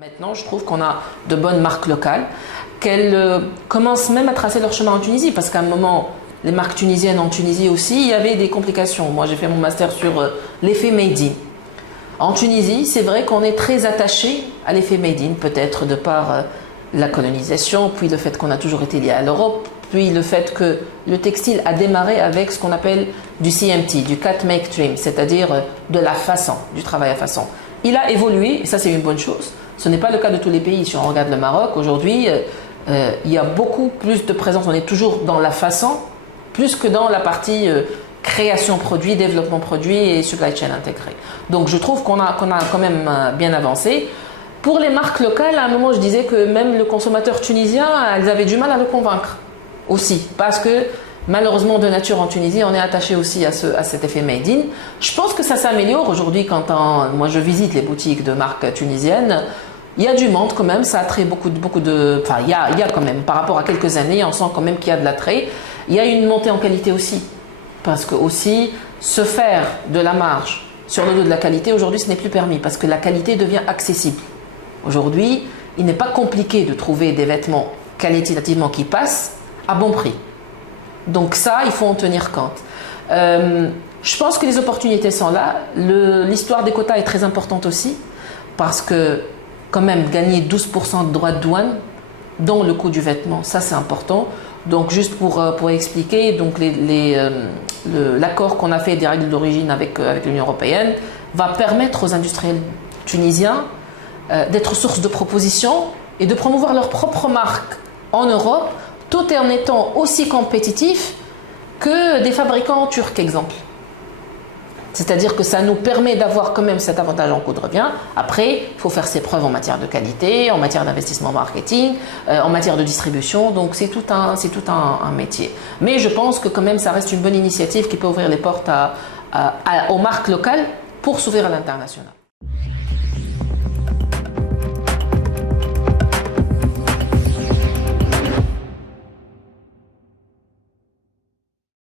Maintenant, je trouve qu'on a de bonnes marques locales, qu'elles commencent même à tracer leur chemin en Tunisie, parce qu'à un moment, les marques tunisiennes en Tunisie aussi, il y avait des complications. Moi, j'ai fait mon master sur l'effet made in. En Tunisie, c'est vrai qu'on est très attaché à l'effet made in, peut-être de par la colonisation, puis le fait qu'on a toujours été lié à l'Europe, puis le fait que le textile a démarré avec ce qu'on appelle du CMT, du cut, make, trim, c'est-à-dire de la façon, du travail à façon. Il a évolué, et ça c'est une bonne chose. Ce n'est pas le cas de tous les pays. Si on regarde le Maroc, aujourd'hui, il y a beaucoup plus de présence. On est toujours dans la façon, plus que dans la partie création produit, développement produit et supply chain intégrée. Donc je trouve qu'on a quand même bien avancé. Pour les marques locales, à un moment, je disais que même le consommateur tunisien, elles avaient du mal à le convaincre aussi. Parce que malheureusement, de nature en Tunisie, on est attaché aussi à cet effet made in. Je pense que ça s'améliore aujourd'hui quand moi je visite les boutiques de marques tunisiennes. Il y a du monde quand même, ça attrait beaucoup de... Enfin, il y a quand même, par rapport à quelques années, on sent quand même qu'il y a de l'attrait. Il y a une montée en qualité aussi. Parce que aussi, se faire de la marge sur le dos de la qualité, aujourd'hui, ce n'est plus permis. Parce que la qualité devient accessible. Aujourd'hui, il n'est pas compliqué de trouver des vêtements qualitativement qui passent à bon prix. Donc ça, il faut en tenir compte. Je pense que les opportunités sont là. L'histoire des quotas est très importante aussi. Parce que quand même gagner 12% de droits de douane dans le coût du vêtement, ça c'est important. Donc juste pour expliquer, donc l'accord qu'on a fait des règles d'origine avec l'Union européenne va permettre aux industriels tunisiens d'être source de propositions et de promouvoir leurs propres marques en Europe, tout en étant aussi compétitifs que des fabricants turcs, exemple. C'est-à-dire que ça nous permet d'avoir quand même cet avantage en coût de revient. Après, il faut faire ses preuves en matière de qualité, en matière d'investissement marketing, en matière de distribution. Donc c'est tout un métier. Mais je pense que quand même ça reste une bonne initiative qui peut ouvrir les portes aux marques locales pour s'ouvrir à l'international.